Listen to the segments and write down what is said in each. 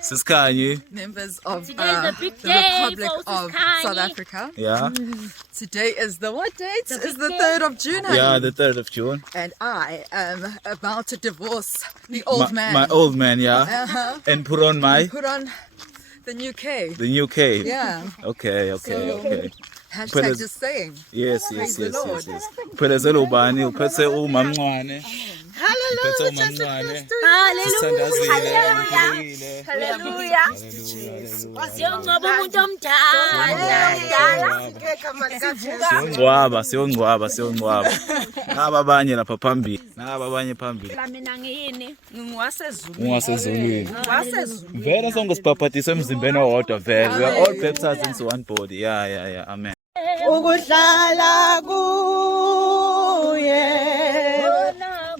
Siskanye. Members of the Today's a big day Republic for of Siskanye. South Africa. Yeah. Today is the what date? The It's big the day. 3rd of June. honey. Yeah, the 3rd of June. And I am about to divorce the old man. My old man, yeah. Uh-huh. And put on my Put on the new K. the new K. Yeah. Okay. Hashtag just saying. Yes. Praise the Lord. Phelezelwe ubani uphethe umamncane. Uphethe umamncane. Hallelujah. Siyongcwaba umuntu omdala. Siyongcwaba. Naba abanye lapha phambili. Mina ngiyini? Ungasezulwini. Vele songosiphaphethisa emzimbeni owodwa vele. We are all baptized into one body. Yeah. Amen. Ukuhlala kuye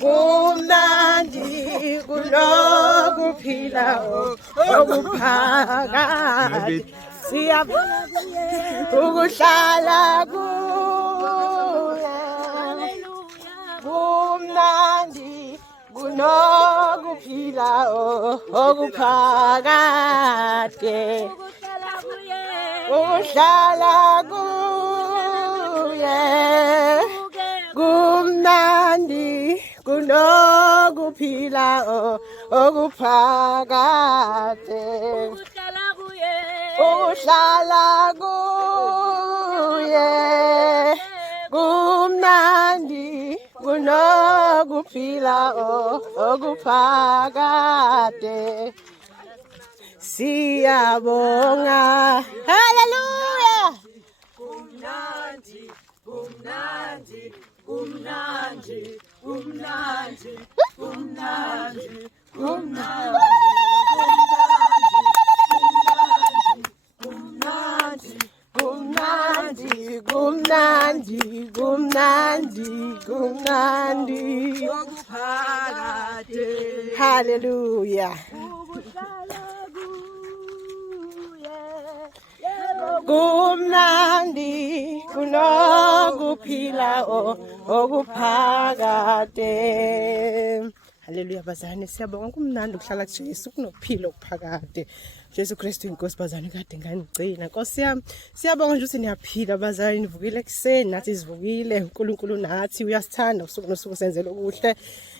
kumnandi kunokuphila okuphakathi ukuhlala kuye kumnandi kunokuphila okuphakathi ukuhlala kuye kumnandi kunokuphila okuphakade ukuhlala kuye kumnandi kunokuphila okuphakade siyabonga hallelujah kumnandi hallelujah kumnandi kunokuphila okuphakade haleluya bazane siyabonga kumnandi ukuhlala kuJesu kunokuphila okuphakade Jesu Kristu inkosi bazane kade nganigcina Nkosi yami siyabonga nje ukuthi niyaphila bazane nivukile ekseni nathi sivukile uNkulunkulu nathi uyasithanda usuku nosuku senzele okuhle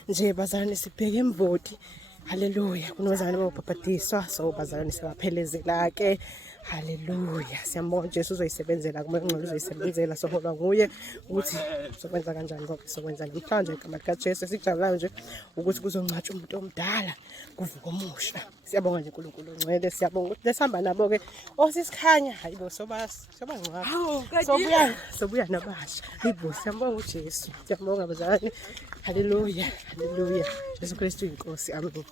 nje bazane sibheke imvoti haleluya kunozane bobhabhadiswa so bazane siyabaphelezela ke haleluya siyambonga Jesu uzoyisebenzela kuma ngqondo uzoyisebenzela sohola nguye ukuthi sokwenza kanjani ngoba sokwenza namhlanje igama lika Jesu sikujabulayo nje ukuthi kuzongcatshwa umuntu omdala kuvuka omusha siyabonga nje uNkulunkulu ongcwele siyabonga ukuthi lesihamba nabo ke osisikhanya hayibo sobangcwaba sobuya nabasha hayibo siyabonga uJesu siyabonga bazalwane haleluya Jesu Kristu inkosi amen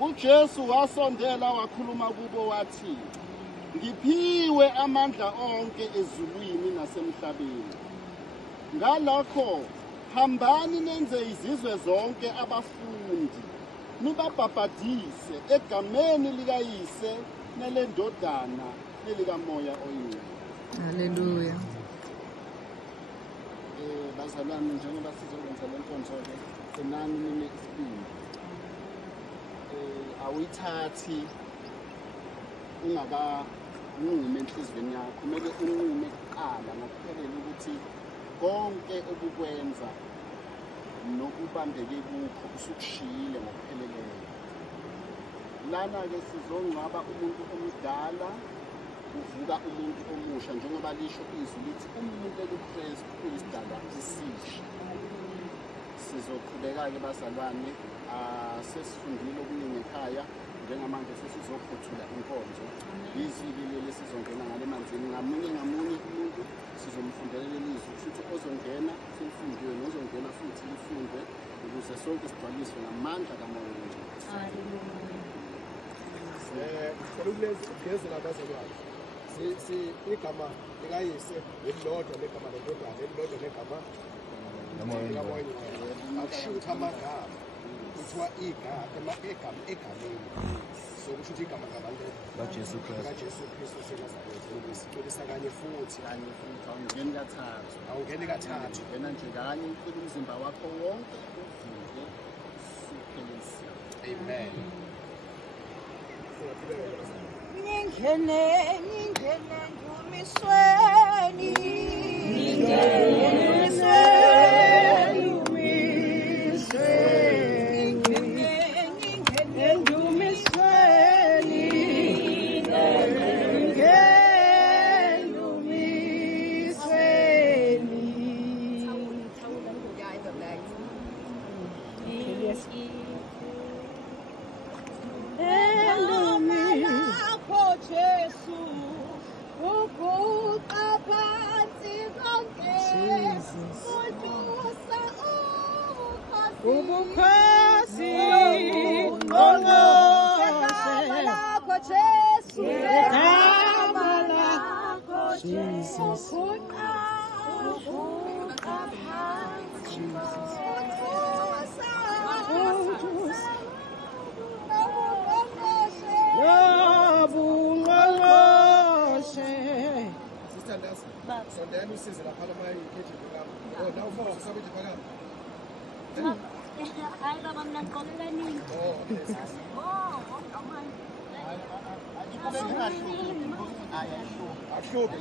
uJesu wasondela wakhuluma kubo wathi ngiphiwe amandla onke ezulwini nasemhlabeni ngalokho hambani nenze izizwe zonke abafundi nibabhabhadise egameni likaYise nelendodana nelikaMoya oyingcwele Hallelujah. Bazalwane njengoba sizokwenza le nkonzo ke senani nini isibindi awuyithathi ungakanqume enhlizweni yakho kumele unqume kuqala ngokuphelela ukuthi konke obukwenza nokubambeke kukho usukushiyile ngokupheleleyo lana ke sizongcwaba umuntu omdala kuvuka umuntu omusha njengoba lisho izwi lithi umuntu ekuKristu uyisida esisha. Sizoqhubeka-ke bazalwane, sesifundile okuningi ekhaya, njengamanje sesizophothula inkonzo. Izwi leli sizongena ngale manzini ngamunye umuntu sizomfundela leli zwi, futhi ozongena selifundiwe nozongena futhi lifundwe ukuze sonke sigcwaliswe ngamandla kaMoya oNgcwele. Ngezela abazalwane igama likayise elilodwa negama lendodana elilodwa negama likaMoya oNgcwele. Akusho ukuthi amagama kuthiwa egameni, so kusho ukuthi igama kaJesu Kristu seNazaretha ukusicolisa kanye futhi Awungeni kathathu, awungeni kathathu, ungena nje kanye uphele umzimba wakho wonke uvule suphelisa. amen. Ningene ndumisweni. Ubukhosi ongqongqoshe igama lakho Jesus. Nobungqongqoshe. Sister Ndasa, sondela usize lapha lamayikhethi lakho. Oh, nawu mfowethu sabithi phakama. Hayi baba mina ngigqoke kaningi. Akuhluphi.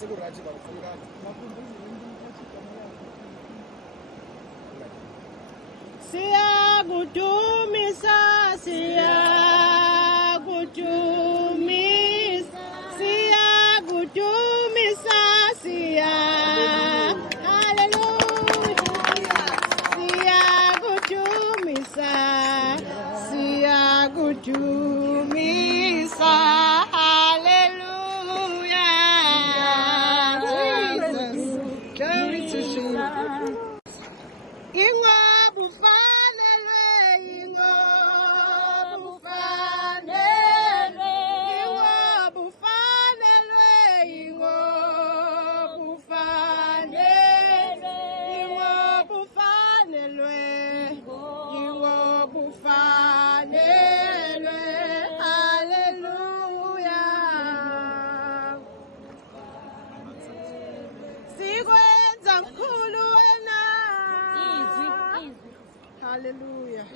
Sekurathi bakufuna. Siyakudumisa, siyakudumisa, siyakudumisa, hallelujah. Siyakudumisa, siyakudumisa, hallelujah. Jesus, glory to you. Ingoba ufanelwe, ingoba ufanelwe, ingoba ufanelwe, ingoba ufanelwe, ingoba ufanelwe, ingoba ufanelwe, hallelujah. Sikwenza mkhulu wena. Hallelujah.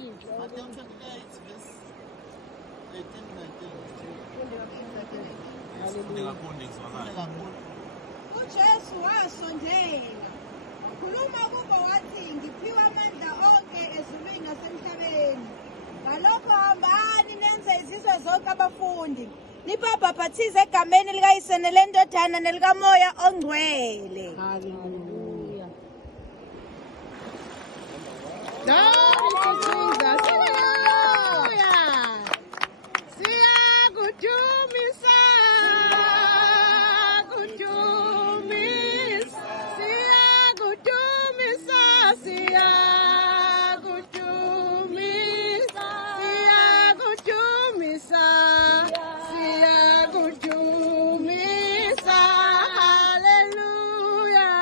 uJesu wasondela khuluma kubo wathi ngiphiwe amandla onke ezulwini nasemhlabeni. Ngalokho hambani nenze izizwe zonke abafundi nibabhaphathize egameni likayise nelendodana nelikaMoya oNgcwele. Hallelujah. Glory to Jesus. Hallelujah. Siyakudumisa, siyakudumisa, siyakudumisa, siyakudumisa, siyakudumisa, siyakudumisa, hallelujah.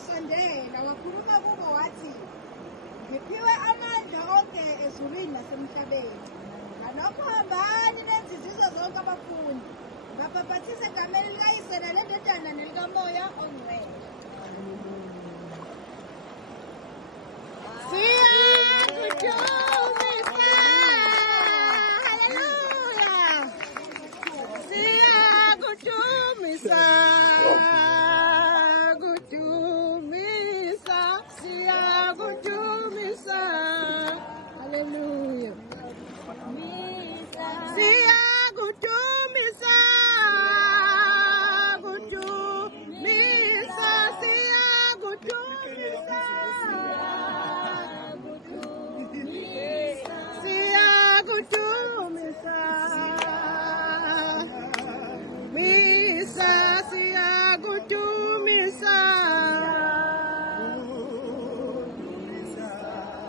wasondela wakhuluma kubo wathi ngiphiwe amandla onke ezulwini nasemhlabeni. Ngalokho hambani nenze izizwe zonke abafundi babhaphathise egameni likaYise neleNdodana nelikaMoya oNgcwele.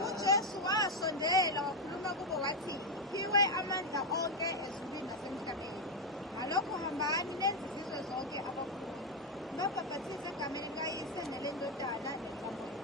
uJesu wasondela wakhuluma kubo wathi ngiphiwe amandla onke ezulwini nasemhlabeni. Ngalokho hambani nenze izizwe zonke abafundi babhaphathise egameni likaYise neleNdodana nelikaMoya.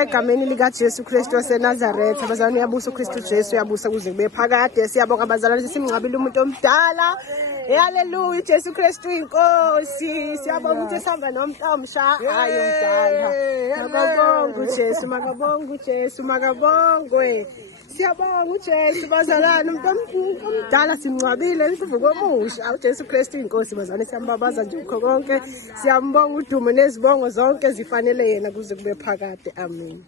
Egameni likaJesu Kristu waseNazaretha, abazalwane uyabusa uKristu Jesu uyabusa kuze kube phakade. Siyabonga abazalwane simngcwabile umuntu omdala. Haleluya, Jesu Kristu inkosi. Siyabonga ukuthi sihamba nomhlamsha ayo mdala. Makabonga uJesu, makabonga uJesu, makabongwe. Siyabonga uJesu bazalwane, umuntu omdala simngcwabile emvuko omusha. uJesu Kristu inkosi bazalwane, siyambabaza nje ukho konke. Siyambonga udumo nezibongo zonke zifanele yena kuze kube phakade. Amen.